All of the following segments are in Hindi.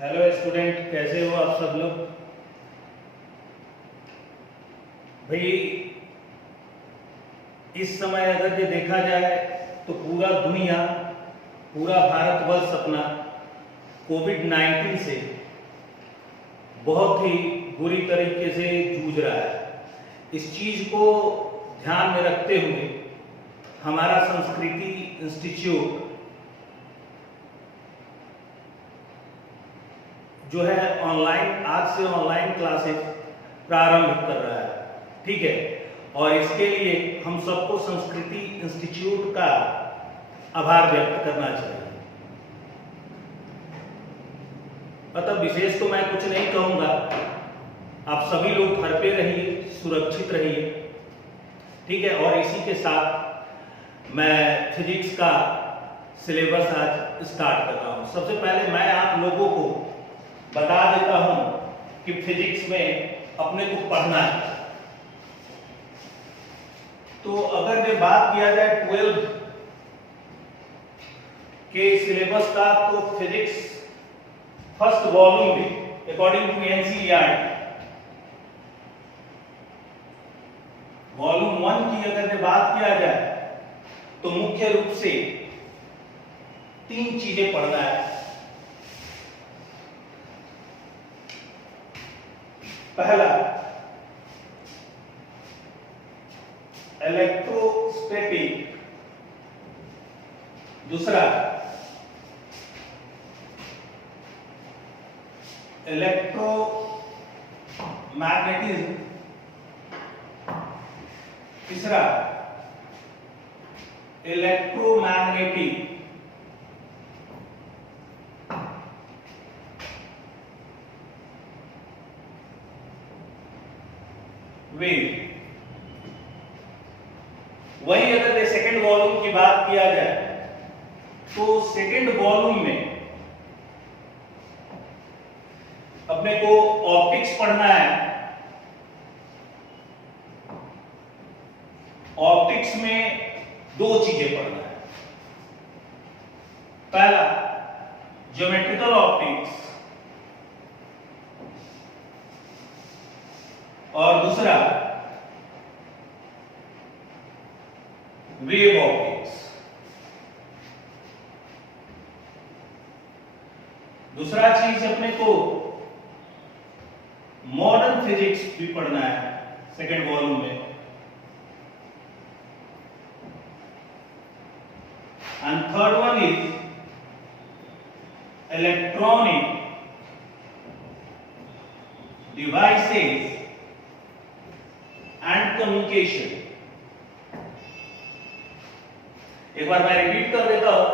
हेलो स्टूडेंट, कैसे हो आप सब लोग। भाई, इस समय अगर ये देखा जाए तो पूरा दुनिया, पूरा भारतवर्ष अपना कोविड-19 से बहुत ही बुरी तरीके से जूझ रहा है। इस चीज को ध्यान में रखते हुए हमारा संस्कृति इंस्टीट्यूट जो है आज से ऑनलाइन क्लासेस प्रारंभ कर रहा है। ठीक है, और इसके लिए हम सबको संस्कृति इंस्टीट्यूट का आभार व्यक्त करना चाहिए। मतलब विशेष तो मैं कुछ नहीं कहूंगा, आप सभी लोग घर पे रहिए, सुरक्षित रहिए। ठीक है, और इसी के साथ मैं फिजिक्स का सिलेबस आज स्टार्ट कर रहा हूं। सबसे पहले मैं आप लोगों को बता देता हूं कि फिजिक्स में अपने को पढ़ना है। तो अगर ये बात किया जाए 12 के सिलेबस का, तो फिजिक्स फर्स्ट वॉल्यूम में अकॉर्डिंग टू एनसीईआरटी वॉल्यूम 1 की अगर ये बात किया जाए तो मुख्य रूप से 3 चीजें पढ़ना है। पहला, इलेक्ट्रोस्टैटिक। दूसरा, इलेक्ट्रोमैग्नेटिज्म। तीसरा, इलेक्ट्रोमैग्नेटिक वेव। वही अगर सेकेंड वॉल्यूम की बात किया जाए तो सेकेंड वॉल्यूम में अपने को ऑप्टिक्स पढ़ना है। ऑप्टिक्स में 2 चीजें पढ़ना है। पहला, ज्योमेट्रिकल ऑप्टिक्स, और दूसरा, वेव ऑप्टिक्स। दूसरा चीज अपने को मॉडर्न फिजिक्स भी पढ़ना है सेकेंड वॉल्यूम में। And third one is electronic devices and communication. एक बार मैं रिपीट कर देता हूं।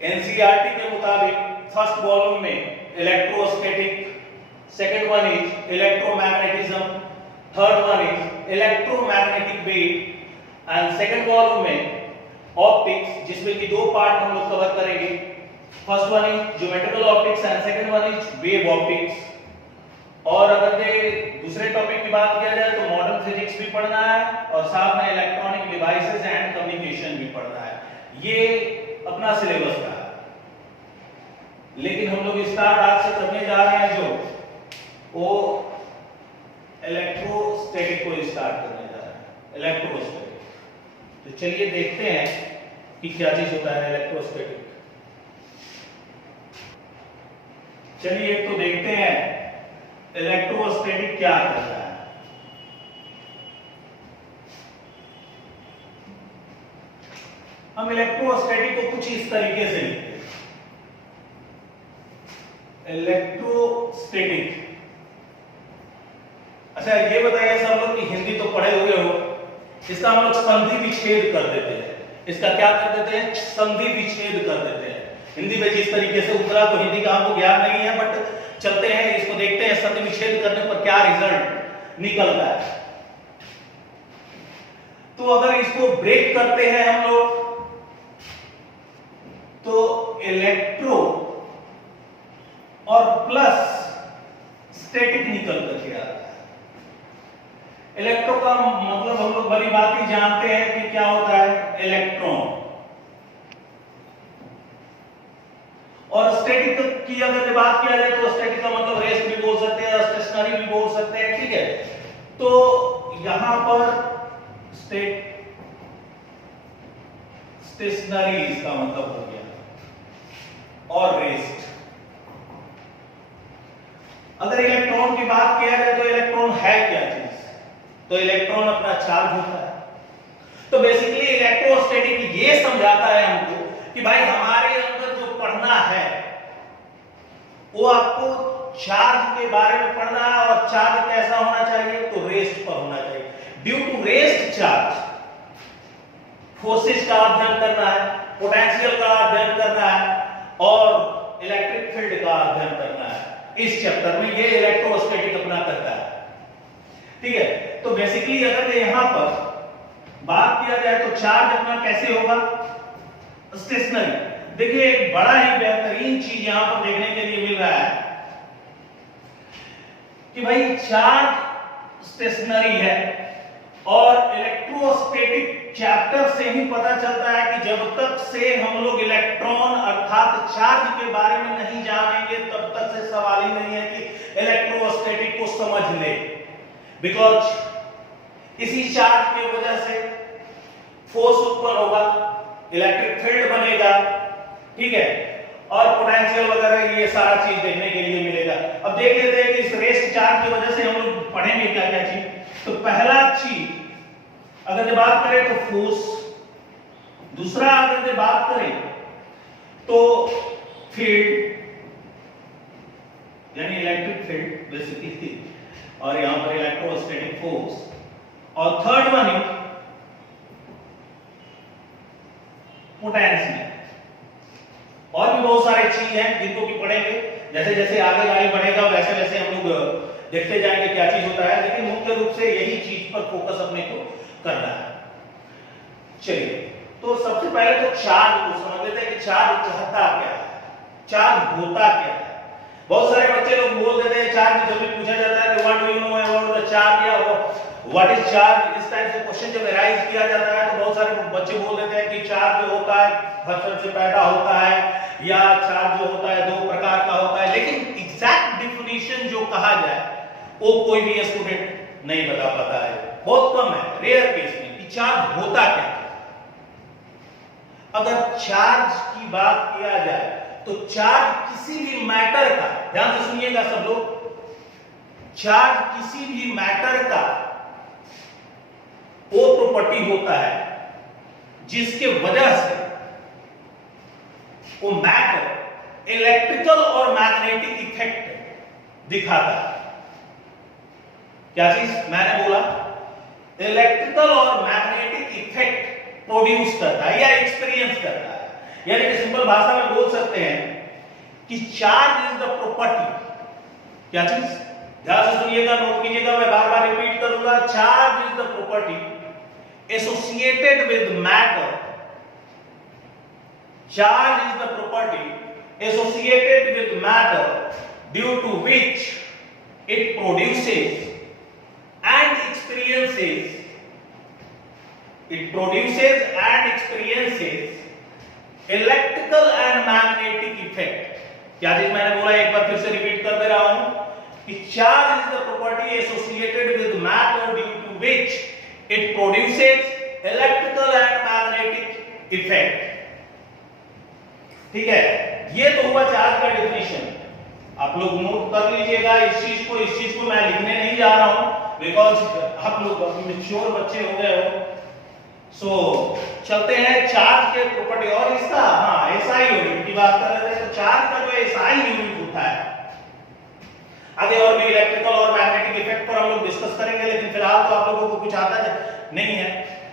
एनसीईआरटी के मुताबिक फर्स्ट वॉल्यूम में electrostatic, second one is electromagnetism, third one is electromagnetic wave, and second volume में ऑप्टिक्स, जिसमें कि 2 पार्ट हम लोग कवर करेंगे। First one is geometrical optics and second one is wave optics. और अगर दूसरे टॉपिक की बात किया जाए तो मॉडर्न फिजिक्स भी पढ़ना है और साथ में इलेक्ट्रॉनिक डिवाइसेस एंड कम्युनिकेशन भी पढ़ना है। ये अपना सिलेबस का है। लेकिन हम लोग स्टार्ट आज से करने जा रहे हैं जो वो इलेक्ट्रोस्टैटिक को स्टार्ट करने जा रहे हैं। इलेक्ट्रोस्टैटिक, तो चलिए देखते हैं कि क्या चीज होता है इलेक्ट्रोस्टैटिक। चलिए एक तो देखते हैं इलेक्ट्रोस्टैटिक क्या करता है। हम इलेक्ट्रोस्टैटिक को कुछ इस तरीके से लिखते हैं। इलेक्ट्रोस्टैटिक, अच्छा ये बताइए सब लोग कि हिंदी तो पढ़े हुए हो, इसका हम लोग संधि विच्छेद कर देते हैं। इसका क्या कर देते हैं? संधि विच्छेद कर देते हैं। हिंदी में जिस तरीके से उतरा तो हिंदी का हमको ज्ञान नहीं है, बट चलते हैं, इसको देखते हैं संधि विच्छेद करने पर क्या रिजल्ट निकलता है। तो अगर इसको ब्रेक करते हैं हम लोग तो इलेक्ट्रो और प्लस स्टैटिक निकल करके आता है। इलेक्ट्रो का मतलब हम लोग बड़ी बात ही जानते हैं कि क्या होता है, इलेक्ट्रॉन। और स्टैटिक की अगर बात किया जाए तो स्टैटिक का मतलब रेस्ट भी बोल सकते हैं, स्टेशनरी भी बोल सकते हैं, ठीक है। तो यहां पर स्टेशनरी इसका मतलब हो गया, और रेस्ट। अगर इलेक्ट्रॉन की बात किया जाए तो इलेक्ट्रॉन है क्या चीज, तो इलेक्ट्रॉन अपना चार्ज होता है। तो बेसिकली इलेक्ट्रोस्टैटिक ये समझाता है हमको कि भाई हमारे अंदर जो पढ़ना है वो आपको चार्ज के बारे में पढ़ना है, और चार्ज कैसा होना चाहिए, तो रेस्ट पर होना चाहिए। Due to rest charge forces का अध्ययन करना है, पोटेंशियल का अध्ययन करना है, और इलेक्ट्रिक फील्ड का अध्ययन करना है। इस चैप्टर में ये इलेक्ट्रोस्टैटिक अपना करता है, ठीक है। तो बेसिकली अगर यहां पर बात किया जाए तो चार्ज अपना कैसे होगा, स्टेशनरी। देखिए एक बड़ा ही बेहतरीन चीज यहां पर देखने के लिए मिल रहा है कि भाई चार्ज स्टेशनरी है, और इलेक्ट्रोस्टैटिक चैप्टर से ही पता चलता है कि जब तक से हम लोग इलेक्ट्रॉन अर्थात चार्ज के बारे में नहीं जानेंगे तब तक से सवाल ही नहीं है कि इलेक्ट्रोस्टैटिक को समझ ले। बिकॉज इसी चार्ज की वजह से फोर्स उत्पन्न होगा, इलेक्ट्रिक फील्ड बनेगा, ठीक है, और पोटेंशियल वगैरह ये सारा चीज देखने के लिए मिलेगा। अब देख लेते हैं कि इस रेस्ट चार्ज की वजह से हम लोग पढ़ेंगे क्या क्या चीज। तो पहला चीज अगर बात करें तो फोर्स, दूसरा अगर बात करें तो फील्ड यानी इलेक्ट्रिक फील्ड बेसिकली, और यहां पर इलेक्ट्रोस्टैटिक फोर्स, और थर्ड वन इज पोटेंशियल। और भी बहुत सारे चीज हैं जिनको कि पढ़ेंगे, जैसे जैसे आगे आगे बढ़ेगा वैसे वैसे हम लोग देखते जाएंगे क्या चीज होता है, लेकिन मुख्य रूप से यही चीज पर फोकस अपने को करना है। चलिए, तो सबसे पहले तो चार्ज को समझ लेते हैं कि चार्ज कहता क्या है, चार्ज होता क्या है। बहुत सारे बच्चे लोग बोल देते हैं चार्ज, जब भी पूछा जाता है what do you know about the charge या व्हाट इज चार्ज, इस टाइप से क्वेश्चन जब एराइज किया जाता है तो बहुत सारे बच्चे बोल देते हैं कि चार्ज जो होता है हलचल से पैदा होता है, या चार्ज जो होता है दो प्रकार का होता है। लेकिन एग्जैक्ट डिफिनीशन जो कहा जाए वो कोई भी स्टूडेंट नहीं बता पाता है, बहुत कम है, रेयर केस में, कि चार्ज होता क्या है। अगर चार्ज की बात किया जाए तो चार्ज किसी भी मैटर का, ध्यान से सुनिएगा सब लोग, चार्ज किसी भी मैटर का वो प्रॉपर्टी होता है जिसके वजह से वो मैटर इलेक्ट्रिकल और मैग्नेटिक इफेक्ट दिखाता है। क्या चीज मैंने बोला, इलेक्ट्रिकल और मैग्नेटिक इफेक्ट प्रोड्यूस करता है या एक्सपीरियंस करता है। यानी कि सिंपल भाषा में बोल सकते हैं कि चार्ज इज द प्रॉपर्टी, क्या चीज, ध्यान से सुनिएगा, नोट कीजिएगा, मैं बार बार रिपीट करूंगा, charge is the property associated with matter, charge is the property associated with matter due to which it produces and experiences electrical and magnetic effect। क्या चीज मैंने बोला, एक बार फिर से रिपीट कर दे रहा हूं कि charge is the property associated with matter due to which it produces electrical and magnetic effect. ठीक है, ये तो हुआ चार्ज का डिफिनीशन। आप लोग नोट कर लीजिएगा इस चीज को मैं लिखने नहीं जा रहा हूं बिकॉज आप लोग मैच्योर बच्चे हो गए हो। सो चलते हैं चार्ज के प्रॉपर्टी और इसका, हाँ, एसआई यूनिट की बात कर रहे थे, तो चार्ज का जो एसआई यूनिट होता है, आगे और भी इलेक्ट्रिकल और मैग्नेटिक इफेक्ट पर हम लोग डिस्कस करेंगे, लेकिन फिलहाल तो आप लोगों को कुछ आता नहीं है,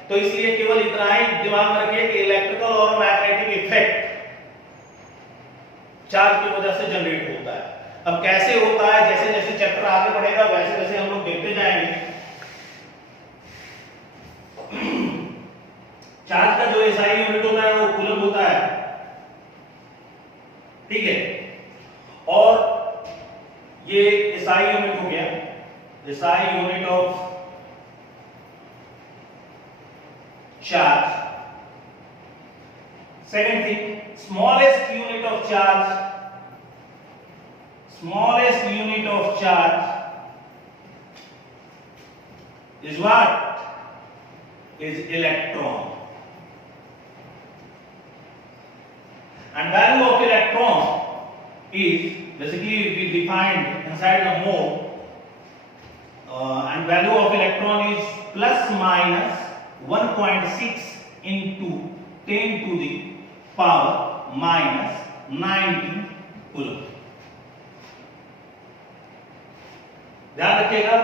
तो इसलिए केवल इतना ही दिमाग में रखिए कि इलेक्ट्रिकल और मैग्नेटिक इफेक्ट चार्ज की वजह से जनरेट होता है। अब कैसे होता है, जैसे जैसे चैप्टर आगे बढ़ेगा वैसे वैसे हम लोग देखते जाएंगे। चार्ज का जो एसआई यूनिट होता है वो कूलम होता है, ठीक है, और ये एसआई यूनिट हो गया, SI unit of charge. Second thing, smallest unit of charge smallest unit of charge is what? Is electron. And value of electron is basically we defined inside the mole, and value of electron is plus minus 1.6 into 10 to the power minus 19 coulomb. ध्यान रखिएगा,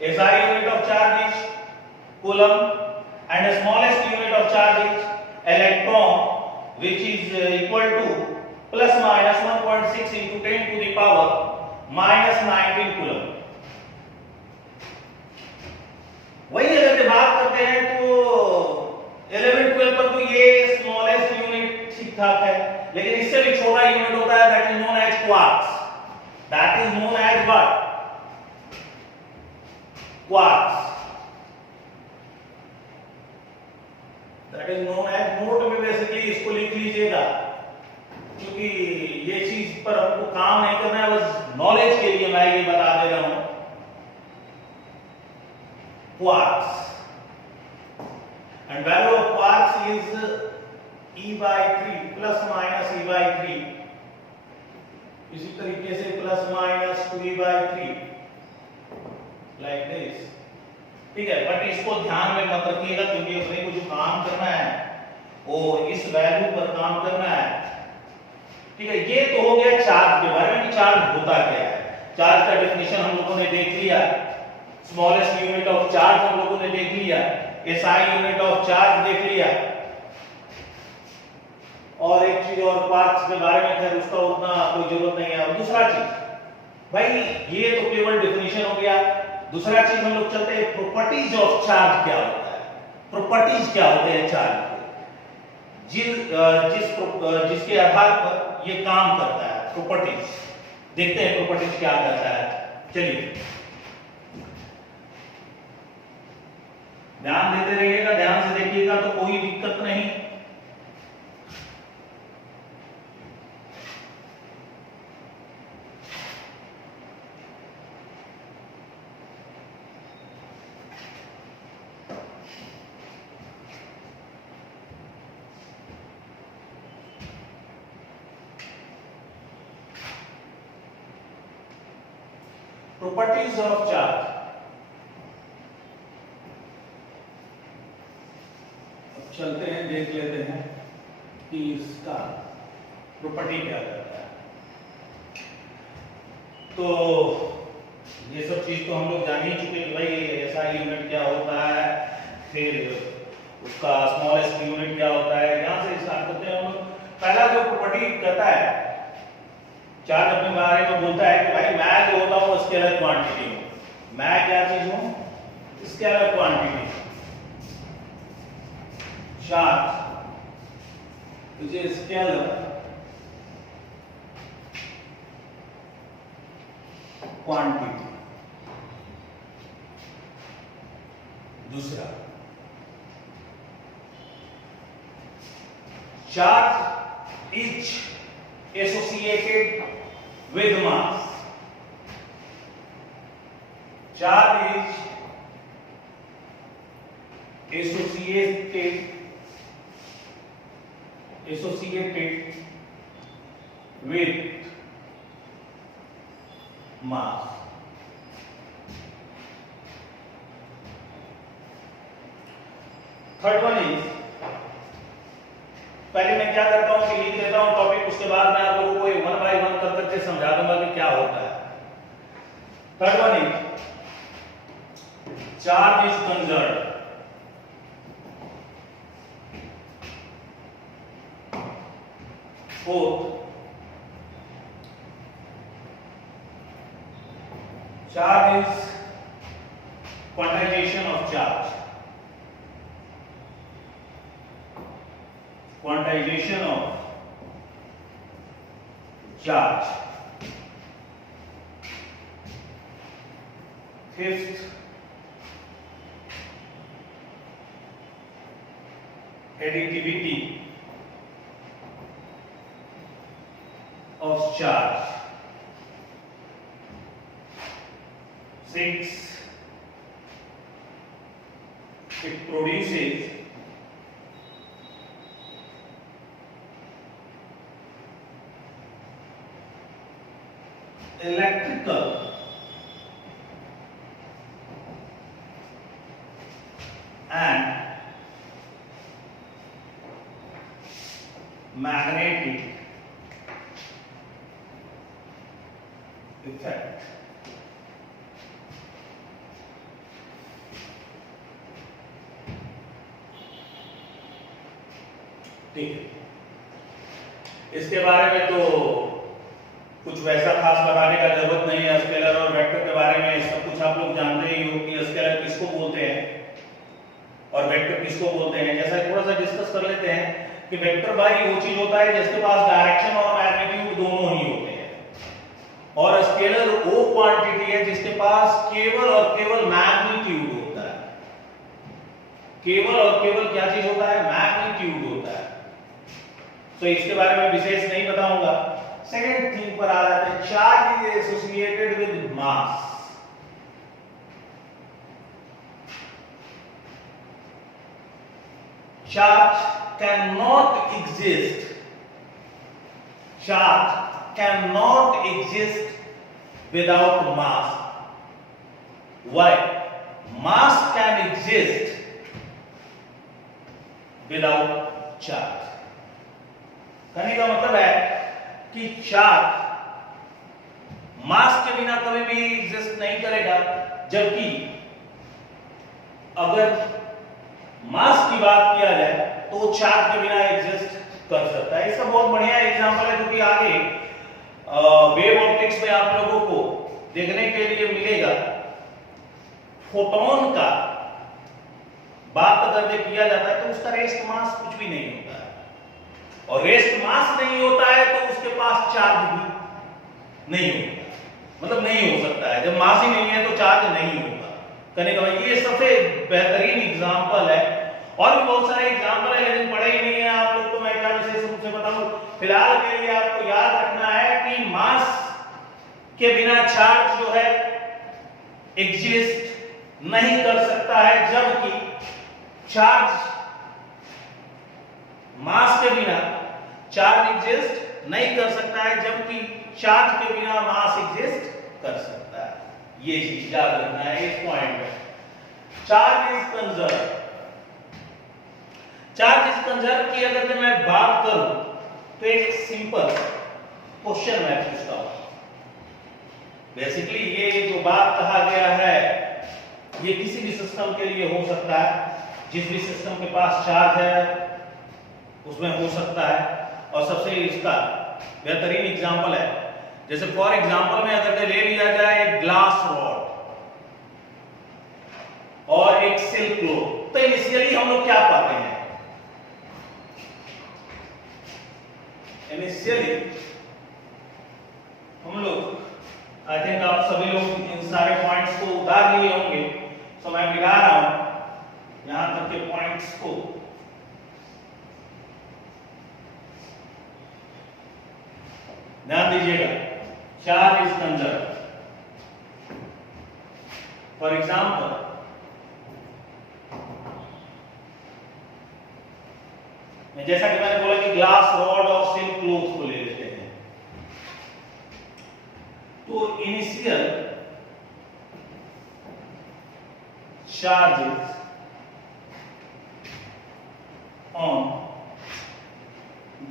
SI unit of charge is coulomb and the smallest unit of charge is electron, which is equal to plus minus 1.6 into 10 to the power minus 19 coulomb. वही अगर बात करते हैं तो 11-12 पर तो ये स्मॉलेस्ट यूनिट ठीक ठाक है, लेकिन इससे भी छोटा यूनिट होता है, that is known as quarks. That is known as what? Quarks. That is known as, note में बेसिकली इसको लिख लीजिएगा, क्योंकि ये चीज पर हमको काम नहीं करना है, बस नॉलेज के लिए मैं ये बता दे रहा हूं. Quarks, and value of quarks is E by 3 plus minus E by 3. इसी तरीके से plus minus 2E by 3 like this. ठीक है, बट इसको ध्यान में मत रखिएगा, क्योंकि अपने को जो काम करना है वो इस वैल्यू पर काम करना है. ठीक है, ये तो हो गया चार्ज के बारे में कि चार्ज होता क्या है. चार्ज का डेफिनेशन हम लोगों ने देख लिया, स्मॉलेस्ट यूनिट ऑफ चार्ज हम लोगों ने देख लिया, SI यूनिट ऑफ चार्ज देख लिया, और एक चीज और क्वार्क्स के बारे में खैर उसका उतना कोई जरूरत नहीं है. और दूसरा चीज भाई, ये तो केवल डेफिनेशन हो गया. दूसरा चीज हम लोग चलते हैं, प्रॉपर्टीज ऑफ चार्ज क्या होता है. प्रॉपर्टीज क्या होते हैं चार्ज के, जिसके आधार पर ये काम करता है. प्रॉपर्टीज देखते हैं, प्रॉपर्टीज क्या करता है. चलिए ध्यान देते रहिएगा, ध्यान से देखिएगा तो कोई दिक्कत नहीं. Properties of charge. चलते हैं, देख लेते हैं कि इसका प्रॉपर्टी क्या करता है. तो ये सब चीज तो हम लोग जान ही चुके कि भाई SI यूनिट क्या होता है, फिर उसका स्मॉलेस्ट यूनिट क्या होता है. यहां से स्टार्ट करते हैं हम लोग. पहला जो प्रॉपर्टी कहता है, चार्ज अपने बारे में बोलता है कि भाई मैं जो होता हूँ स्केलर क्वांटिटी हूँ. मैं क्या चीज हूँ? Scalar quantity. Charge which is scalar quantity. दूसरा, charge is associated with mass. Charge is associated with mass. Third one is, पहले मैं क्या करता हूं कि लिख देता हूं टॉपिक, उसके बाद मैं आप लोगों को 1 by 1 कर करके समझा दूंगा कि क्या होता है. Third one is, charge is conserved. Fourth, charge is quantization of charge. Quantization of charge. Fifth, additivity of charge. 6, it produces electrical and magnetic effect. ठीक है, इसके बारे में तो कुछ वैसा खास बताने का जरूरत नहीं है। स्केलर और वेक्टर के बारे में सब कुछ आप लोग जानते ही हो कि स्केलर किसको बोलते हैं और वेक्टर किसको बोलते हैं। जैसा थोड़ा सा डिस्कस कर लेते हैं कि वेक्टर भाई वो चीज होता है जिसके पास डायरेक्शन और मैग्नीट्यूड दोनों ही होते हैं, और स्केलर वो क्वांटिटी है जिसके पास केवल और केवल मैग्नीट्यूड होता है। केवल और केवल क्या चीज होता है? मैग्नीट्यूड होता है। तो इसके बारे में विशेष नहीं बताऊंगा। सेकंड थिंग पर आ जाते हैं। Charge is associated with mass. Charge cannot exist. Charge cannot exist without mass. Why? Mass can exist without charge. कहने का मतलब है कि चार्ज मास के बिना कभी भी एग्जिस्ट नहीं करेगा, जबकि अगर मास की बात किया जाए तो चार्ज के बिना एग्जिस्ट कर सकता है। इसका बहुत बढ़िया एग्जांपल है, क्योंकि आगे वेव ऑप्टिक्स में आप लोगों को देखने के लिए मिलेगा। फोटोन का बात अगर किया जाता है तो उसका रेस्ट मास कुछ भी नहीं होता है, और रेस्ट मास नहीं होता है तो उसके पास चार्ज भी नहीं होता, मतलब नहीं हो सकता है। जब मास ही नहीं है तो चार्ज नहीं होता। कहने का भाई ये सबसे बेहतरीन एग्जांपल है, और भी बहुत सारे एग्जांपल है लेकिन पढ़े ही नहीं है आप लोग, तो मैं क्या विशेष रूप से बताऊं। फिलहाल के लिए आपको याद रखना है कि मास के बिना चार्ज जो है एग्जिस्ट नहीं कर सकता है, जबकि चार्ज मास के बिना चार्ज एग्जिस्ट नहीं कर सकता है, जबकि चार्ज के बिना मास एग्जिस्ट कर सकता है। ये चीज याद रखना है इस पॉइंट में। Charge is conserve. Charge is conserve की अगर मैं बात करूं तो एक सिंपल क्वेश्चन मैं पूछता हूं। बेसिकली ये जो बात कहा गया है ये किसी भी सिस्टम के लिए हो सकता है, जिस भी सिस्टम के पास चार्ज है उसमें हो सकता है। और सबसे इसका बेहतरीन एग्जांपल है, जैसे फॉर एग्जांपल में अगर ले लिया जाए एक ग्लास रॉड और एक सिल्क क्लॉथ, तो इनिशियली हम लोग क्या पाते हैं? इनिशियली हम लोग, आई थिंक आप सभी लोग इन सारे पॉइंट्स को उतार लिए होंगे, तो मैं मिला रहा हूं यहां तक के पॉइंट्स को। ध्यान दीजिएगा, charge is conserve. For example जैसा कि मैंने बोला कि ग्लास रॉड और सिल्क क्लॉथ को ले लेते हैं, तो initial charges on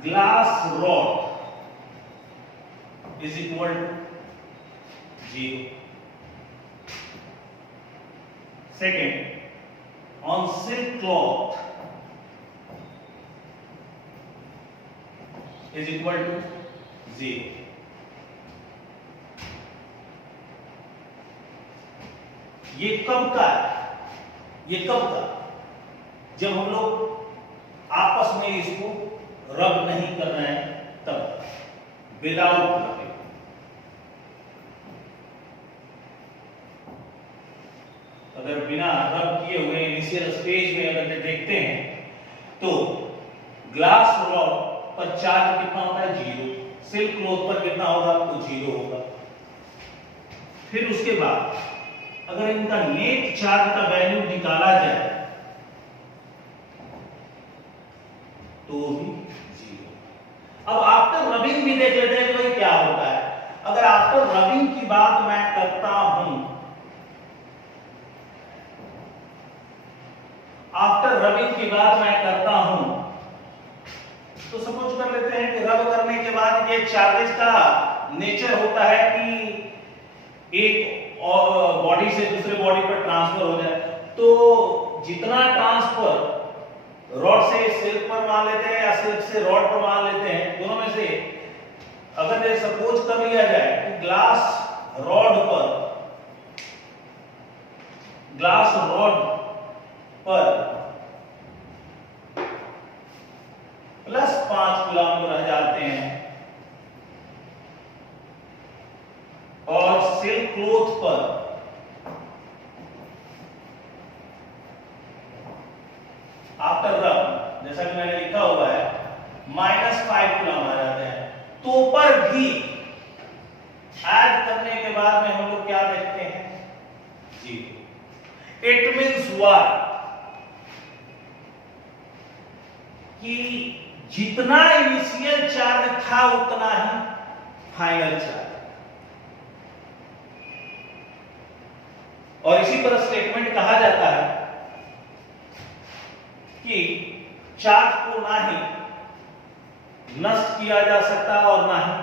glass rod is equal to 0. Second, on silk cloth is equal to 0. ये कब का है? ये कब का? जब हम लोग आपस में इसको रब नहीं कर रहे हैं तब, विदाउट रबिंग। अगर बिना रब किए हुए इनिशियल स्टेज में अगर देखते हैं तो ग्लास रॉड पर चार्ज कितना होता है? 0। सिल्क क्लॉथ पर कितना होगा, तो 0 होगा। फिर उसके बाद अगर इनका नेट चार्ज का वैल्यू निकाला जाए तो भी 0। अब आफ्टर रबिंग भी देख लेते हैं कि भाई क्या होता है। अगर आफ्टर रबिंग की बात मैं करता हूं, आफ्टर रबिंग की बात मैं करता हूं, तो सपोज कर लेते हैं कि रब करने के बाद ये चार्जेस का नेचर होता है कि एक बॉडी से दूसरे बॉडी पर ट्रांसफर हो जाए। तो जितना ट्रांसफर रॉड से सिल्क पर मान लेते हैं या सिल्क से रॉड पर मान लेते हैं, दोनों में से अगर ये सपोज कर लिया जाए कि ग्लास रॉड पर +5 कूलम्ब रह जाते हैं और सिल्क क्लॉथ पर आफ्टर रब, जैसा कि मैंने लिखा हुआ है, -5 कूलम्ब आ जाते हैं। तो पर भी ऐड करने के बाद में हम लोग क्या देखते हैं, जी, इट मींस व्हाट, कि जितना इनिशियल चार्ज था उतना ही फाइनल चार्ज। और इसी पर स्टेटमेंट कहा जाता है कि चार्ज को ना ही नष्ट किया जा सकता और ना ही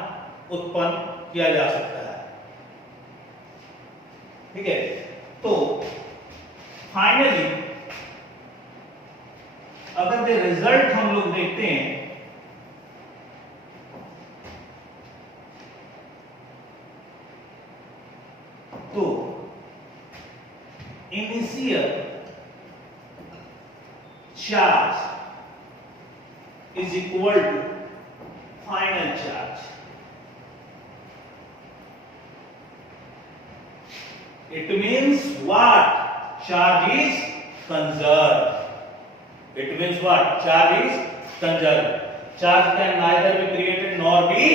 उत्पन्न किया जा सकता है। ठीक है, तो फाइनली अगर ये रिजल्ट हम लोग देखते हैं तो initial charge is equal to final charge. It means what? Charge is conserved. It means what? Charge is conserved. Charge can neither be created nor be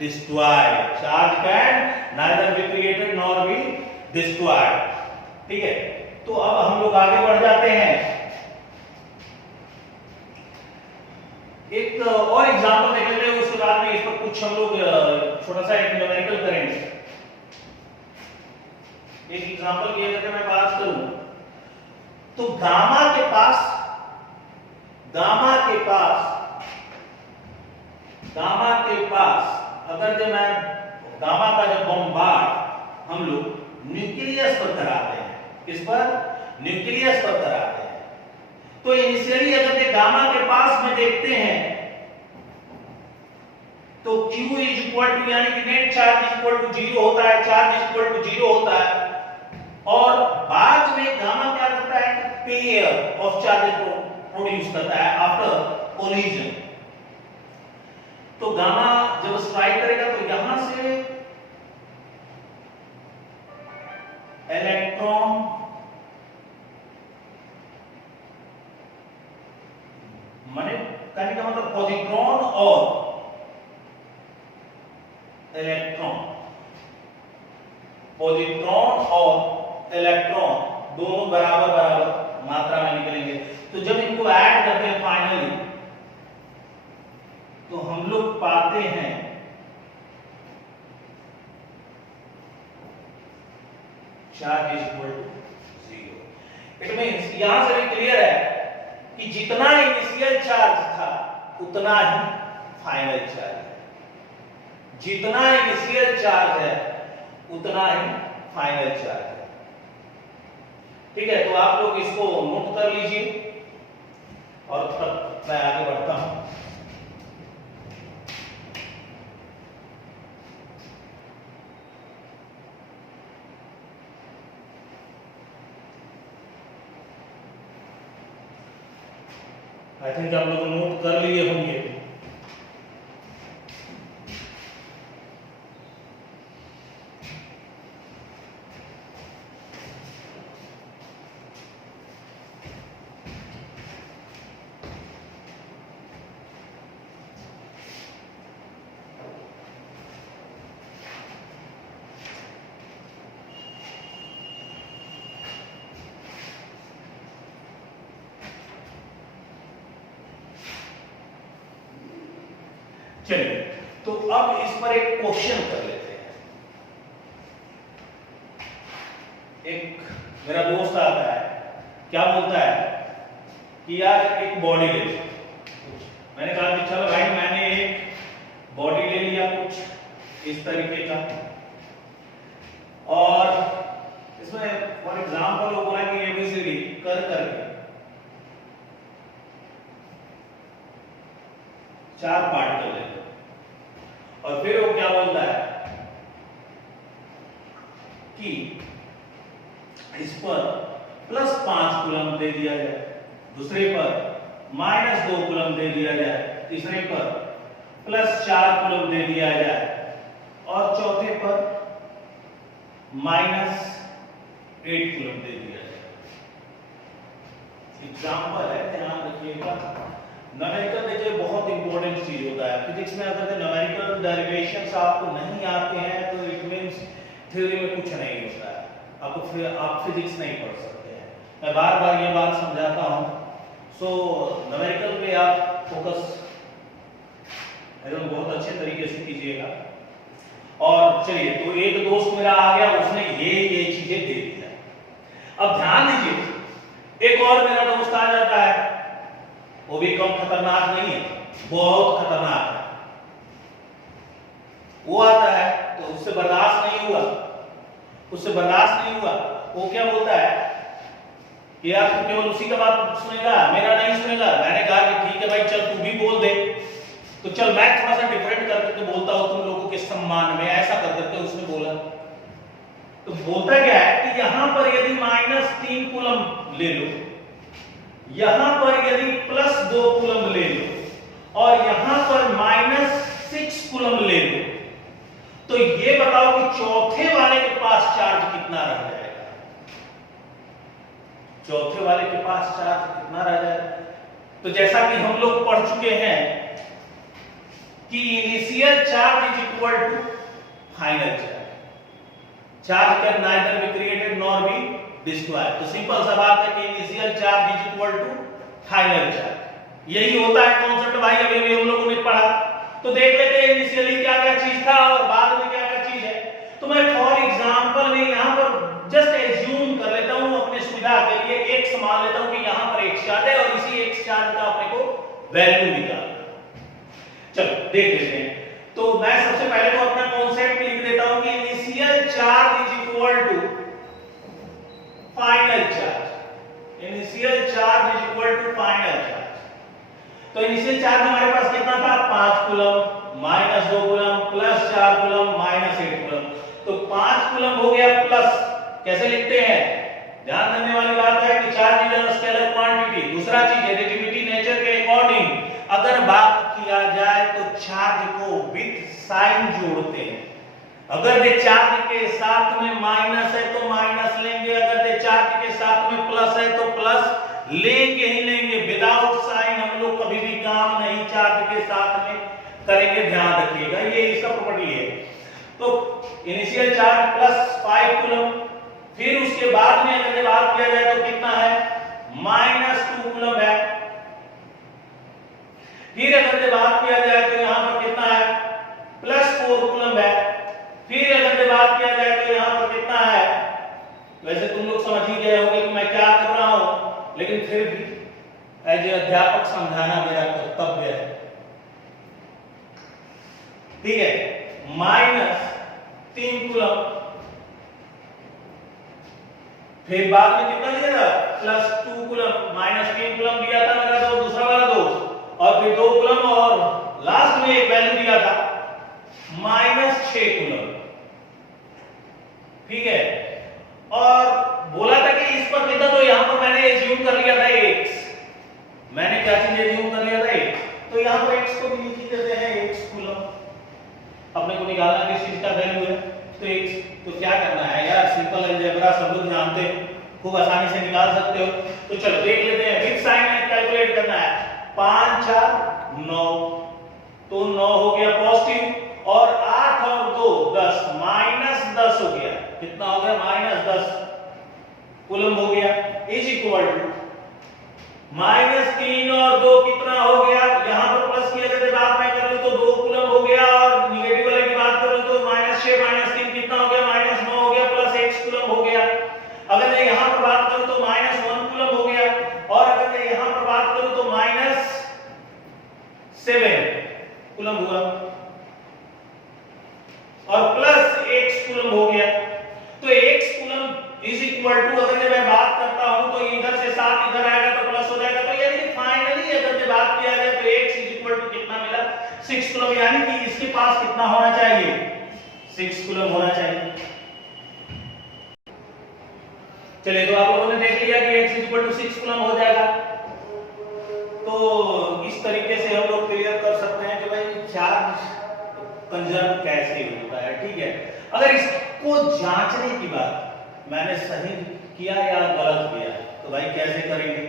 destroyed. Charge can neither be created nor be destroyed. ठीक है, तो अब हम लोग आगे बढ़ जाते हैं। एक और एग्जांपल देख लेते हैं, उसके बाद में इस पर कुछ हम लोग छोटा सा एक न्यूमेरिकल करेंगे। एक एग्जांपल की अगर मैं बात करूं तो गामा के पास अगर जब मैं गामा का जब बॉम्बार्ड हम लोग न्यूक्लियस पर कराते हैं, किस पर? न्यूक्लियस पर कराते हैं, तो इनिशियली अगर ये गामा के पास में देखते हैं तो Q इज इक्वल टू, यानी कि net charge is equal to 0 होता है, चार्ज इज इक्वल टू 0 होता है। और बाद में गामा क्या करता है कि पेयर ऑफ चार्जेस को प्रोड्यूस करता है आफ्टर कोलिजन। तो गामा जब स्ट्राइक करेगा तो यहां से इलेक्ट्रॉन माने कहने का मतलब पॉजिट्रॉन और इलेक्ट्रॉन दोनों बराबर मात्रा में निकलेंगे। तो जब इनको ऐड करते हैं फाइनली तो हम लोग पाते हैं charge is equal to 0। It means यहां से भी क्लियर है कि जितना इनिशियल चार्ज था उतना ही फाइनल चार्ज है, जितना इनिशियल चार्ज है उतना ही फाइनल चार्ज है। ठीक है, तो आप लोग इसको नोट कर लीजिए और तब मैं आगे बढ़ता हूं। आई थिंक आप लोग नोट कर लिए होंगे। चलिए, तो अब इस पर एक क्वेश्चन कर लेते हैं। एक मेरा दोस्त आता है, क्या बोलता है कि यार एक बॉडी ले लो। मैंने कहा कि चलो भाई, मैंने एक बॉडी ले लिया कुछ इस तरीके का, और इसमें फॉर एग्जाम्पल वो बोला कि एबीसीडी कर करके 4 पार्ट कर लेते, और फिर वो क्या बोलता है कि इस पर +5 कूलम दे दिया जाए, दूसरे पर -2 कूलम दे दिया जाए, तीसरे पर +4 कूलम दे दिया जाए, और चौथे पर -8 कूलम दे दिया जाए। एग्जाम्पल है, ध्यान रखिएगा। न्यूमेरिकल देखिए बहुत इंपॉर्टेंट चीज होता है फिजिक्स में। अगर न्यूमेरिकल डेरिवेशंस आपको नहीं आते हैं तो इट मींस थ्योरी में कुछ नहीं होता है, आप फिजिक्स नहीं पढ़ सकते हैं। मैं बार बार ये बात समझाता हूँ। सो न्यूमेरिकल पे आप फोकस एकदम बहुत अच्छे तरीके से कीजिएगा। और चलिए, तो एक दोस्त मेरा आ गया, उसने ये चीजें दे दिया। अब ध्यान दीजिए, एक और मेरा दोस्त आ जाता है, वो भी कम खतरनाक नहीं है, बहुत खतरनाक है। वो आता है तो उससे बर्दाश्त नहीं हुआ, वो क्या बोलता है कि यार तू केवल उसी का बात सुनेगा, मेरा नहीं सुनेगा। मैंने कहा कि ठीक है भाई, चल तू भी बोल दे। तो चल मैं थोड़ा सा डिफरेंट करके बोलता हूं तुम लोगों के सम्मान में, ऐसा कर करके उसने बोला। तो बोलता क्या है कि यहां पर यदि -3 कूलम ले लो, यहां पर यदि +2 कूलम ले लो, और यहां पर -6 कूलम ले लो, तो ये बताओ कि चौथे वाले के पास चार्ज कितना रह जाएगा? चौथे वाले के पास चार्ज कितना रह जाएगा? तो जैसा कि हम लोग पढ़ चुके हैं कि initial charge is equal to final charge. Charge can neither be created nor be destroyed. तो सिंपल सा बात है कि initial charge is equal to final charge. यही होता है कॉन्सेप्ट भाई, अभी भी हम लोगों ने पढ़ा। तो देख लेते हैं इनिशियली क्या क्या चीज था और बाद में क्या क्या चीज है। तो मैं फॉर एग्जांपल में यहां पर जस्ट एज्यूम कर लेता हूं अपने सुविधा के लिए, x मान लेता हूं कि यहां पर x चार्ज है, और इसी x चार्ज का अपने को वैल्यू निकालना। चलो देख लेते हैं। तो मैं सबसे पहले तो अपना कॉन्सेप्ट लिख देता हूं कि initial charge is equal to final charge. Initial charge is equal to final charge. तो इनिशियल चार्ज हमारे पास कितना था? 5 कूलम, -2 कूलम, +4 कूलम, -8 कूलम। तो 5 कूलम हो गया प्लस। कैसे लिखते हैं? ध्यान देने वाली बात है कि charge is a scalar quantity. दूसरा चीज रिलेटिविटी नेचर के अकॉर्डिंग अगर बात किया जाए तो चार्ज को विथ साइन जोड़ते हैं। अगर दे चार्ज के साथ में माइनस है तो माइनस लेंगे, अगर दे चार्ज के साथ में प्लस है तो प्लस लेंगे ही लेंगे। विदाउट साइन हम लोग कभी भी काम नहीं चार्ज के साथ में करेंगे, ध्यान रखिएगा, ये इसका प्रॉपर्टी है। तो इनिशियल चार्ज +5 कूलम, फिर उसके बाद में अगर बात किया जाए तो कितना है? -2 कूलम है। फिर अगर बात किया जाए तो यहां पर कितना है? +4 कूलम है। फिर अगर बात किया जाए तो यहां पर कितना है? वैसे तुम लोग समझ ही गए होंगे कि मैं क्या कर रहा हूं, लेकिन फिर भी एज ए अध्यापक समझाना मेरा कर्तव्य है, ठीक है। -3 कूलम, फिर बाद में कितना दिया था? +2 कूलम, -3 कूलम दिया था मेरा दोस्त, दूसरा वाला दोस्त, और फिर 2 कूलम, और लास्ट में एक वैल्यू दिया था -6 कूलम, ठीक है। और बोला था कि इस पर कितना, तो यहां पर मैंने एज्यूम कर लिया था x। मैंने क्या चीज एज्यूम कर लिया था? x। तो यहां पर x को भी लिख देते हैं, x कूलम। अपने को निकालना किस चीज का वैल्यू है, तो x। तो क्या करना है यार, सिंपल अलजेब्रा सब लोग जानते हैं, खूब आसानी से निकाल सकते हो। तो चलो देख लेते हैं। विथ साइन कैलकुलेट करना है। 5 4 9, तो 9 हो गया पॉजिटिव, और 8 और 2 10, -10 हो गया। कितना हो गया? -10 कूलम हो गया, इज इक्वल टू -3 और 2 कितना हो गया? यहां पर प्लस किया जाए, बाद में कर लो तो 2 कूलम और प्लस x कूलम हो गया। तो x coulomb is equal to, अगर मैं बात करता हूं तो इधर से 7 इधर आएगा तो प्लस हो जाएगा। तो यानी फाइनली अगर मैं बात किया जाए तो x इज इक्वल टू कितना मिला, 6 कूलम। यानी कि इसके पास कितना होना चाहिए, 6 कूलम होना चाहिए। चलिए, तो आप लोगों ने देख लिया कि x is equal to 6 coulomb हो जाएगा। तो इस तरीके से हम लोग क्लियर कर सकते हैं कि भाई चार्ज कंजर्व कैसे होता है। ठीक है, अगर इसको जांचने की बात मैंने सही किया या गलत किया तो भाई कैसे करेंगे,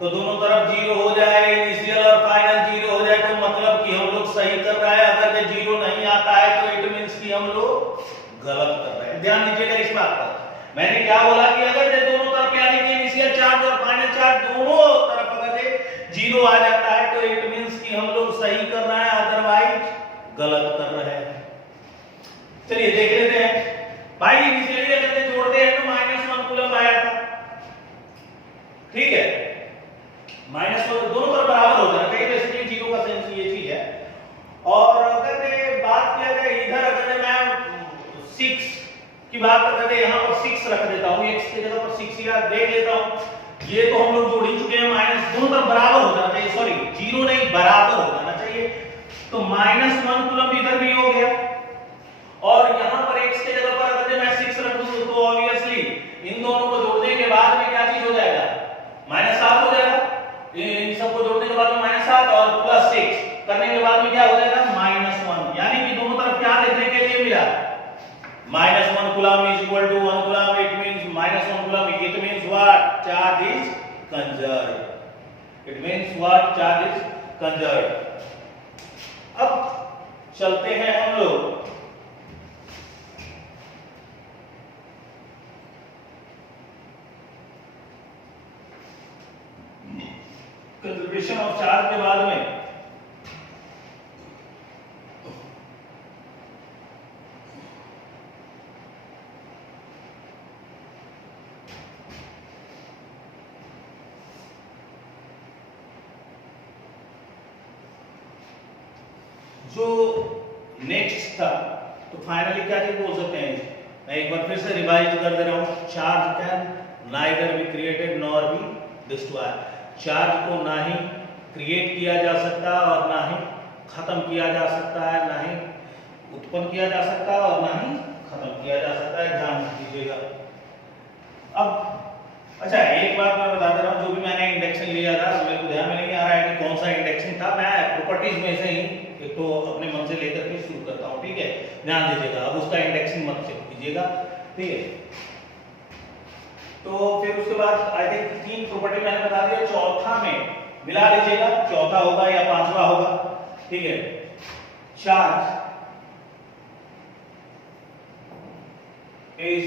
तो दोनों तरफ जीरो हो जाए, इनिशियल और फाइनल जीरो हो जाए तो मतलब कि हम लोग सही कर रहे हैं। अगर ये जीरो नहीं आता है तो इट मींस कि हम लोग गलत कर रहे हैं। ध्यान दीजिएगा इस बात पर, मैंने क्या बोला कि अगर ये दोनों तरफ यानी कि इनिशियल चार्ज और फाइनल चार्ज दोनों तरफ अगर ये जीरो आ जाता है तो इट मींस कि हम लोग सही कर रहे हैं, अदरवाइज गलत कर रहे हैं। चलिए देख लेते हैं भाई, इनिशियली अगर ये जोड़ते हैं तो -1 कूलम आया था। ठीक है, -1 दोनों तरफ बराबर हो जाना चाहिए, बेसिकली जीरो का सेंस ये चीज है। और अगर मैं बात किया जाए इधर, अगर मैं 6 की बात करते हैं, यहां पर 6 रख देता हूं, x की जगह पर 6 या देख लेता हूं। ये तो हम लोग जोड़ ही चुके हैं, माइनस दोनों तरफ बराबर हो जाना चाहिए, सॉरी जीरो नहीं बराबर हो जाना चाहिए। तो -1 कूलम इधर भी हो गया। और यहां पर x के जगह पर अगर मैं 6 रख दूं तो ऑब्वियसली इन दोनों को जोड़ने के बाद में क्या चीज हो जाएगा, -7 हो जाएगा। इन सबको जोड़ने के बाद में -7 और +6 करने के बाद में क्या हो जाएगा, -1। यानी कि दोनों तरफ क्या देखने के लिए मिला, -1 coulomb is equal to 1 coulomb, it means -1 coulomb, it means what, charge is conserved. It means what, charge is conserved. अब चलते हैं हम लोग कंजर्वेशन ऑफ चार्ज के बाद में। जो नेक्स्ट था, तो फाइनली क्या चीज बोल सकते हैं, मैं एक बार फिर से रिवाइज कर दे रहा हूं। Charge can neither be created nor be destroyed. Charge को ना ही क्रिएट किया जा सकता और ना ही खत्म किया जा सकता है, ना ही उत्पन्न किया जा सकता है और ना ही खत्म किया जा सकता है। ध्यान दीजिएगा। अब अच्छा, एक बात मैं बता दे रहा हूं, जो भी मैंने इंडेक्शन लिया था मेरे को ध्यान में नहीं आ रहा है कि कौन सा इंडेक्शन था। मैं प्रॉपर्टीज में से ही एक तो अपने मन से लेकर के शुरू करता हूं। ठीक है, ध्यान दीजिएगा। अब उसका इंडेक्सिंग मत चेक कीजिएगा, ठीक है। तो फिर उसके बाद आई थिंक 3 प्रॉपर्टी मैंने बता दिया, चौथा में मिला लीजिएगा, चौथा होगा या 5वां होगा। ठीक है, charge is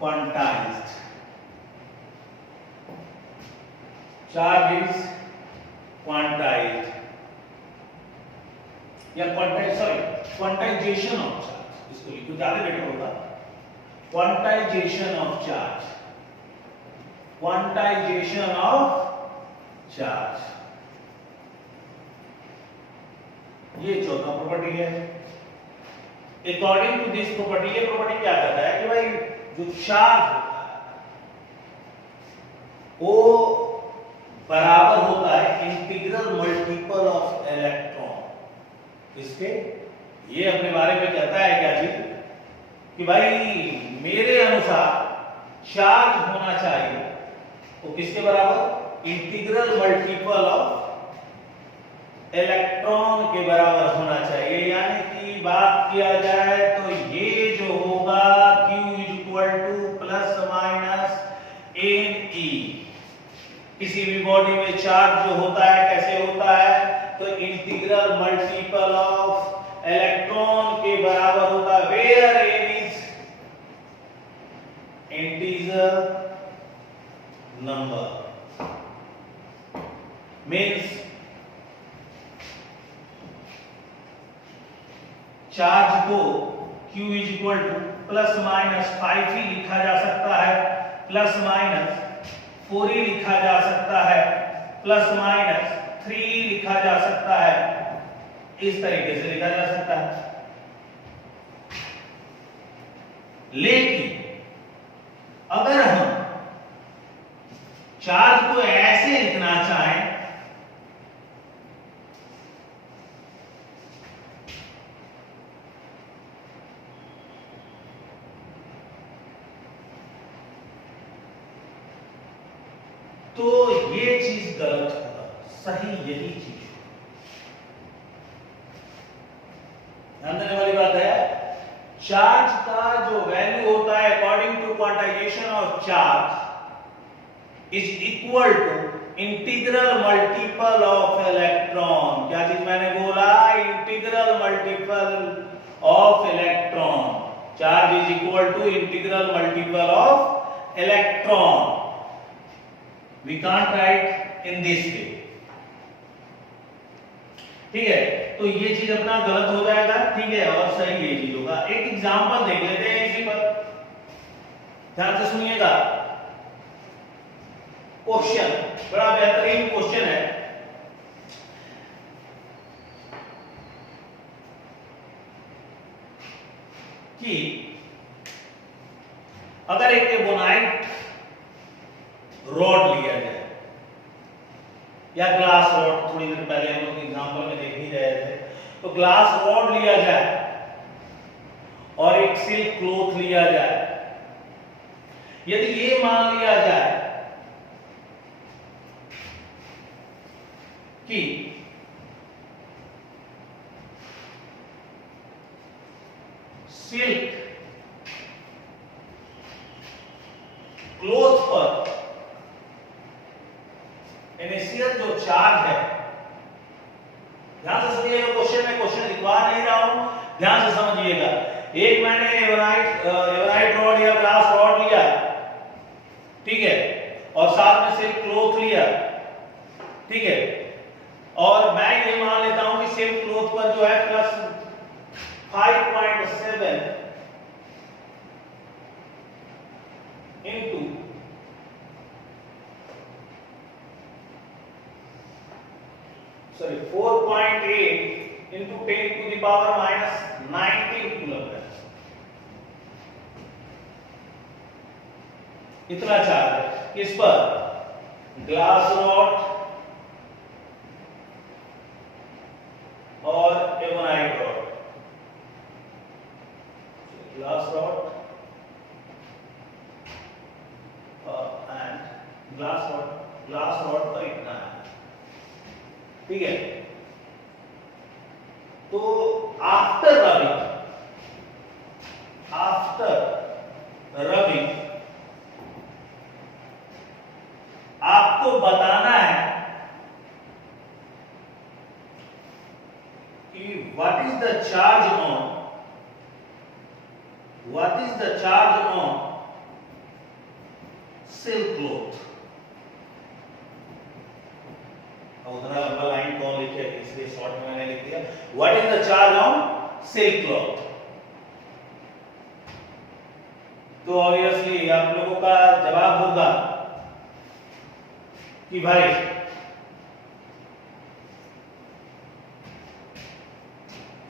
quantized. Charge is quantized या क्वांटाइजेशन ऑफ चार्ज, इसको लिखो ज्यादा बेटर होगा। Quantization of charge, quantization of charge, ये चौथा प्रॉपर्टी है। अकॉर्डिंग टू दिस प्रॉपर्टी, ये प्रॉपर्टी क्या कहता है कि भाई जो चार्ज होता है वो बराबर होता है इंटीग्रल मल्टीपल ऑफ इलेक्ट्रॉन। इसके ये अपने बारे में कहता है क्या चीज कि भाई मेरे अनुसार चार्ज होना चाहिए वो किसके बराबर, इंटीग्रल मल्टीपल ऑफ इलेक्ट्रॉन के बराबर होना चाहिए। यानी कि बात किया जाए तो ये जो होगा Q is equal to plus minus NE। किसी भी बॉडी में चार्ज जो होता है कैसे होता है, तो इंटीग्रल मल्टीपल ऑफ इलेक्ट्रॉन के बराबर होता है। Where N is integer number, means charge को Q is equal to plus minus 5 ही लिखा जा सकता है, प्लस माइनस 4 ही लिखा जा सकता है, प्लस माइनस 3 लिखा जा सकता है, इस तरीके से लिखा जा सकता है। लेकिन अगर हम चार्ज को ऐसे लिखना चाहें तो ये चीज गलत होगा, सही यही चीज। ध्यान देने वाली बात है, चार्ज का जो वैल्यू होता है according to quantization of charge is equal to integral multiple of electron. क्या चीज मैंने बोला? Integral multiple of electron. Charge is equal to integral multiple of electron. We can't write in this way। ठीक है, तो ये चीज अपना गलत हो जाएगा, ठीक है, और सही ये चीज होगा। एक एग्जांपल देख लेते हैं इसी पर, ध्यान से सुनिएगा। क्वेश्चन बड़ा बेहतरीन क्वेश्चन है कि अगर एक एबोनाइट रॉड लिया जाए या ग्लास रॉड, थोड़ी देर पहले हम लोग एग्जांपल में देख ही रहे थे, तो ग्लास रॉड लिया जाए और एक सिल्क क्लॉथ लिया जाए। यदि ये मान लिया जाए कि सिल्क क्लॉथ पर इनिशियल जो चार्ज है, ध्यान से सुनिएगा क्वेश्चन में, क्वेश्चन लिखवा नहीं रहा हूं, ध्यान से समझिएगा। एक मैंने एवराइट रॉड या ग्लास रॉड लिया, ठीक है, और साथ में सिल्क क्लॉथ लिया, ठीक है, और मैं ये मान लेता हूं कि सिल्क क्लॉथ पर जो है plus 5.7 into 4.8 into 10 to the power minus 19 coulomb है। इतना चार्ज है किस पर? ग्लास रॉड और ebonite rod. Glass rod and glass rod पर इतना है, ठीक है। तो आफ्टर रबिंग आपको बताना है कि what is the charge on silk cloth। उतना लंबा लाइन कौन लिखे, इसलिए शॉर्ट में मैंने लिख दिया what is the charge on silk cloth. तो ऑब्वियसली आप लोगों का जवाब होगा कि भाई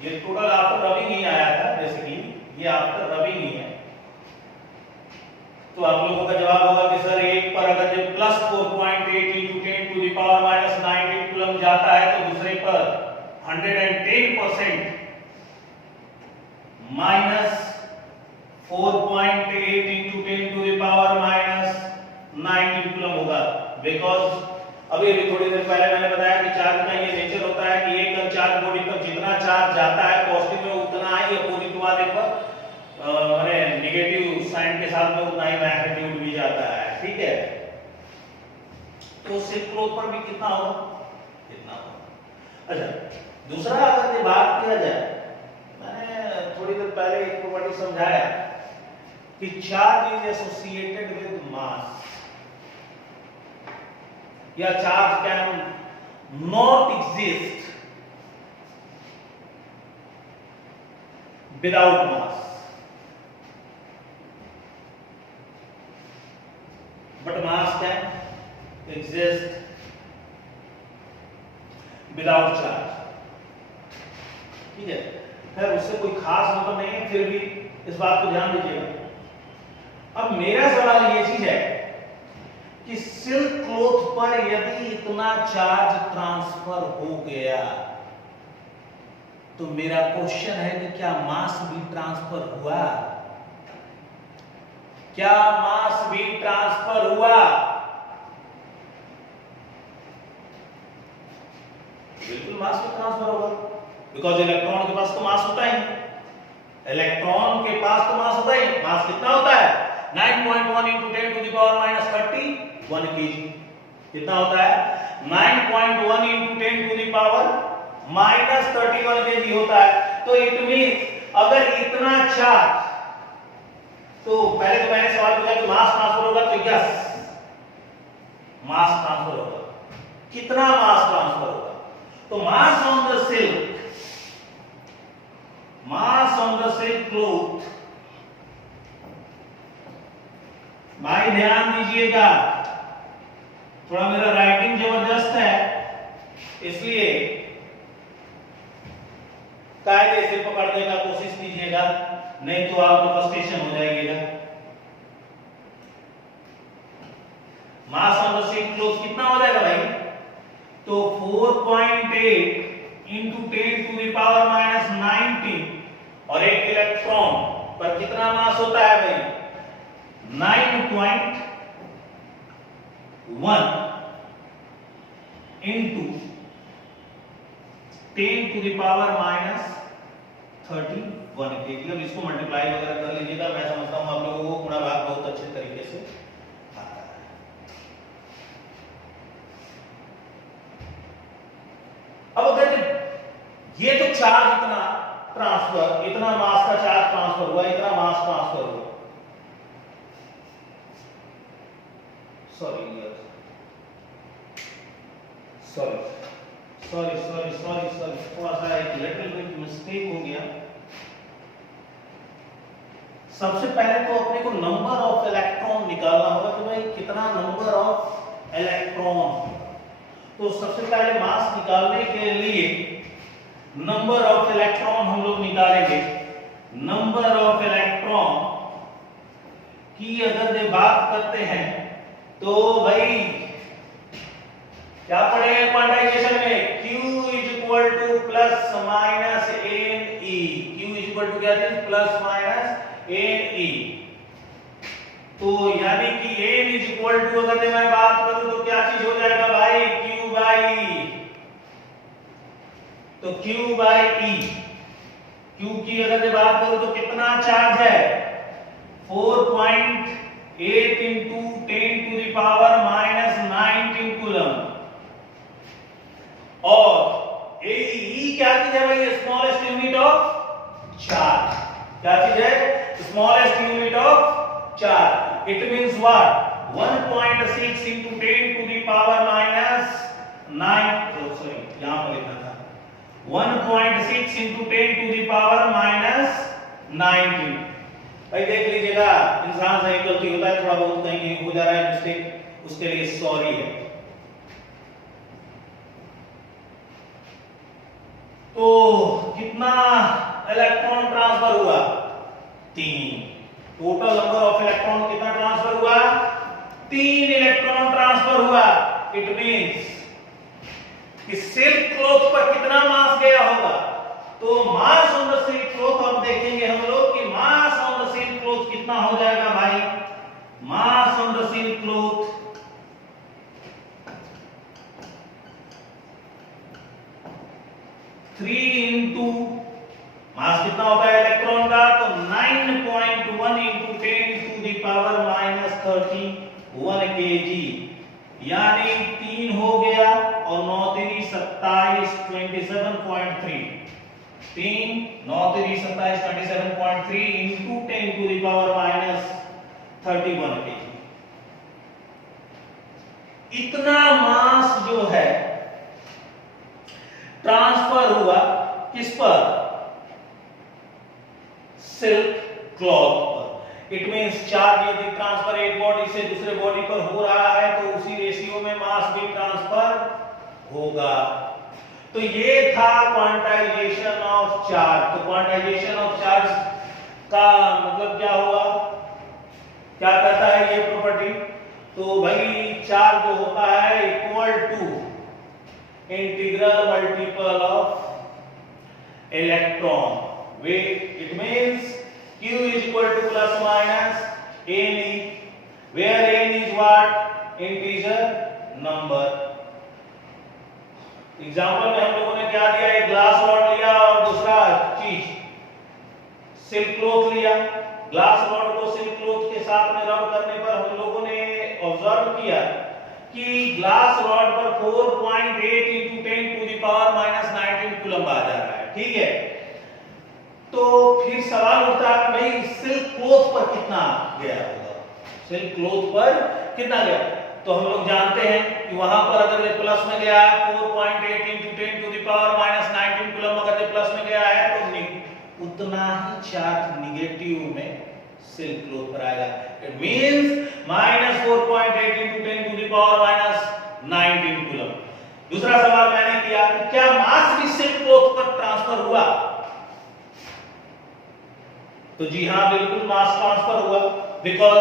ये टोटल आफ्टर रबिंग ही आया था, बेसिकली ये आफ्टर रबिंग ही है। तो आप लोगों का जवाब होगा कि सर एक पर अगर जब plus 4.8 into 10 to the power minus 19 coulomb जाता है तो दूसरे पर 110% minus 4.8 into 10 to the power minus 19 coulomb होगा। बिकॉज अभी थोड़ी देर पहले मैंने बताया कि चार्ज का ये नेचर होता है कि एक अनचार्ज बॉडी पर जितना चार्ज जाता है पॉजिटिव में उतना ही अपोजिट वाले पर माने नेगेटिव साइन के साथ में उतना ही मैग्नीट्यूड भी जाता है, ठीक है। तो सिल्क क्लॉथ पर भी कितना होगा? इतना होगा। अच्छा, दूसरा अगर बात किया जाए, मैंने थोड़ी देर पहले एक प्रॉपर्टी समझाया कि charge is associated with mass, या charge can not exist without mass, but mass can exist without charge। ठीक है, खैर उससे कोई खास मतलब नहीं है, फिर भी इस बात को ध्यान दीजिएगा। अब मेरा सवाल ये चीज है कि सिल्क क्लॉथ पर यदि इतना चार्ज ट्रांसफर हो गया तो मेरा क्वेश्चन है कि क्या मास भी ट्रांसफर हुआ? क्या मास भी ट्रांसफर हुआ? बिल्कुल मास भी ट्रांसफर होगा, बिकॉज इलेक्ट्रॉन के पास तो मास होता ही, इलेक्ट्रॉन के पास तो मास होता ही। मास कितना होता है? 9.1 into 10 to the power minus 31 kg। कितना होता है? 9.1 into 10 to the power minus 31 kg होता है। तो इट मींस अगर इतना चार्ज, तो पहले तो मैंने सवाल पूछा कि मास ट्रांसफर होगा, तो यस मास ट्रांसफर होगा। कितना मास ट्रांसफर होगा? तो मास on the silk, mass on the silk cloth, भाई ध्यान दीजिएगा, थोड़ा मेरा राइटिंग जबरदस्त है इसलिए कायदे से पकड़ने का कोशिश कीजिएगा, नहीं तो आपका फ्रस्ट्रेशन हो जाएगा। मास ऑन द सिल्क क्लॉथ कितना हो जाएगा भाई? तो 4.8 into 10 to the power minus 19, और एक इलेक्ट्रॉन पर कितना मास होता है भाई? 9.1 into 10 to the power minus 31 kg। अब इसको मल्टीप्लाई वगैरह कर लीजिएगा, मैं समझता हूं आप लोगों को गुणा भाग बहुत अच्छे तरीके से आता है। अब अगर ये तो चार्ज इतना ट्रांसफर, इतना मास का चार्ज ट्रांसफर हुआ, इतना मास ट्रांसफर हुआ, सॉरी थोड़ा सा एक लिटिल बिट मिस्टेक हो गया। सबसे पहले तो अपने को नंबर ऑफ इलेक्ट्रॉन निकालना होगा कि भाई कितना नंबर ऑफ इलेक्ट्रॉन। तो सबसे पहले मास निकालने के लिए नंबर ऑफ इलेक्ट्रॉन हम लोग निकालेंगे। नंबर ऑफ इलेक्ट्रॉन की अगर ये बात करते हैं तो भाई क्या पढ़े क्वांटाइजेशन में? Q is equal to plus minus n e. Q is equal to क्या चीज? Plus minus n e. तो यानी कि n इज इक्वल टू अगर मैं बात करूं तो क्या चीज हो जाएगा भाई? Q by E। तो Q बाई E, Q की अगर मैं बात करूं तो कितना चार्ज है? 4.8 into 10 to the power minus 19 coulomb. और E क्या चीज है भाई? Smallest unit of charge. क्या चीज है? Smallest unit of charge. It means what? 1.6 into 10 to the power minus 9, sorry यहां पर लिखना था 1.6 into 10 to the power minus 19। भाई देख लीजिएगा, इंसान से गलती होता है, थोड़ा बहुत कहीं हो जा रहा है मिस्टेक, उसके लिए सॉरी है। तो कितना इलेक्ट्रॉन ट्रांसफर हुआ? 3। टोटल नंबर ऑफ इलेक्ट्रॉन कितना ट्रांसफर हुआ? 3 इलेक्ट्रॉन ट्रांसफर हुआ। इट मींस कि सिल्क क्लॉथ पर कितना मास गया होगा? तो मास ऑन द सिल्क क्लॉथ अब देखेंगे हम लोग कि मास ऑन द सिल्क क्लॉथ कितना हो जाएगा भाई? मास on the silk cloth 3 into मास कितना होता है इलेक्ट्रॉन का? तो 9.1 into 10 to the power minus 31 kg, यानी 3 हो गया और 9 3 27 27.3। 3 9 3 27 27.3 into 10 to the power minus 31 kg। इतना मास जो है ट्रांसफर हुआ किस पर? सिल्क क्लॉथ पर। इट मींस चार्ज यदि ट्रांसफर एक बॉडी से दूसरे बॉडी पर हो रहा है तो उसी रेशियो में मास भी ट्रांसफर होगा। तो ये था क्वांटाइजेशन ऑफ चार्ज। तो क्वांटाइजेशन ऑफ चार्ज का मतलब क्या हुआ, क्या कहता है ये प्रॉपर्टी? तो भाई चार्ज जो होता है equal to integral multiple of electron weight. It means Q is equal to plus minus n, where n is what? Integer number. Example में हम लोगों ने क्या दिया, एक ग्लास रॉड लिया और दूसरा चीज सिल्क क्लॉथ लिया। ग्लास रॉड को सिल्क क्लॉथ के साथ में रब करने पर हम लोगों ने ऑब्जर्व किया कि ग्लास रॉड पर 4.8 into 10 to the power minus 19 coulomb आ जा रहा है, ठीक है। तो फिर सवाल उठता है भाई सिल्क क्लॉथ पर कितना गया होगा, सिल्क क्लॉथ पर कितना गया? तो हम लोग जानते हैं कि वहां पर अगर ये प्लस में गया है 4.8 into 10 to the power minus 19 coulomb, अगर ये प्लस में गया है तो उतना ही चार्ज निगेटिव में सिल्क क्लॉथ पर आएगा। It means minus 4.8 into 10 to the power minus 19 coulomb. दूसरा सवाल मैंने किया कि क्या मास भी सिल्क क्लॉथ पर ट्रांसफर हुआ? तो जी हाँ, बिल्कुल मास ट्रांसफर हुआ, बिकॉज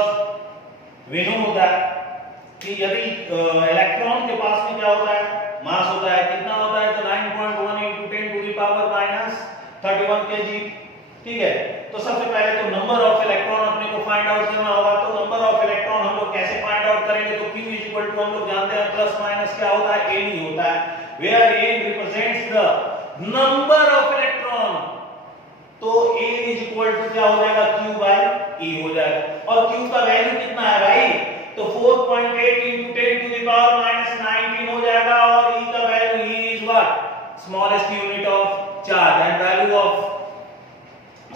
वी नो दैट कि यदि इलेक्ट्रॉन के पास में क्या होता है, मास होता है, कितना होता है? तो 9.1 into 10 to the power minus 31 kg, ठीक है। तो सबसे पहले तो नंबर ऑफ इलेक्ट्रॉन अपने को फाइंड आउट करना होगा। तो नंबर ऑफ इलेक्ट्रॉन हम लोग कैसे फाइंड आउट करेंगे? तो Q is equal to हम लोग जानते हैं प्लस माइनस क्या होता है, n ही होता है, where n represents the number of electron। तो n is equal to क्या हो जाएगा? Q by E हो जाएगा। और Q का वैल्यू कितना है भाई? तो 4.8 into 10 to the power minus 19 हो जाएगा, और E का value E is what? Smallest unit of charge, and value of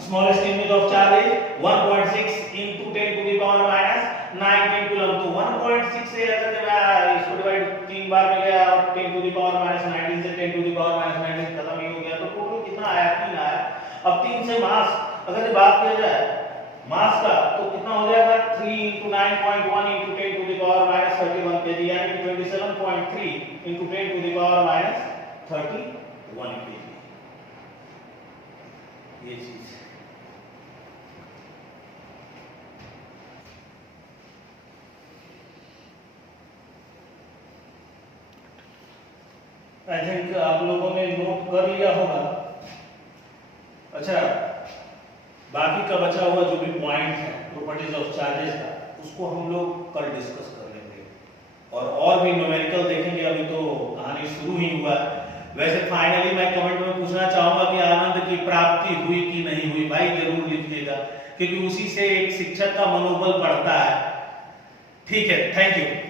smallest unit of charge is 1.6 into 10 to the power minus 19 coulomb. तो 1.6 से अगर जब इसको डिवाइड 3 बार में गया और 10 to the power minus 19 से 10 to the power minus 19 खत्म ही हो गया, तो टोटल कितना आया? 3 आया। अब 3 से मास अगर बात किया जाए मास का, तो कितना हो जाएगा? 3 into 9.1 into 10 to the power minus 31 kg, यानी कि 27.3 into 10 to the power minus 31 kg। ये चीज आई थिंक आप लोगों ने नोट कर लिया होगा। अच्छा, बाकी का बचा हुआ जो भी पॉइंट है प्रॉपर्टीज ऑफ चार्जेस का, उसको हम लोग कल डिस्कस कर लेंगे, और भी न्यूमेरिकल देखेंगे। अभी तो कहानी शुरू ही हुआ है। वैसे फाइनली मैं कमेंट में पूछना चाहूंगा कि आनंद की प्राप्ति हुई कि नहीं हुई? भाई जरूर लिखिएगा, क्योंकि उसी से एक शिक्षक का मनोबल बढ़ता है। ठीक है, थैंक यू।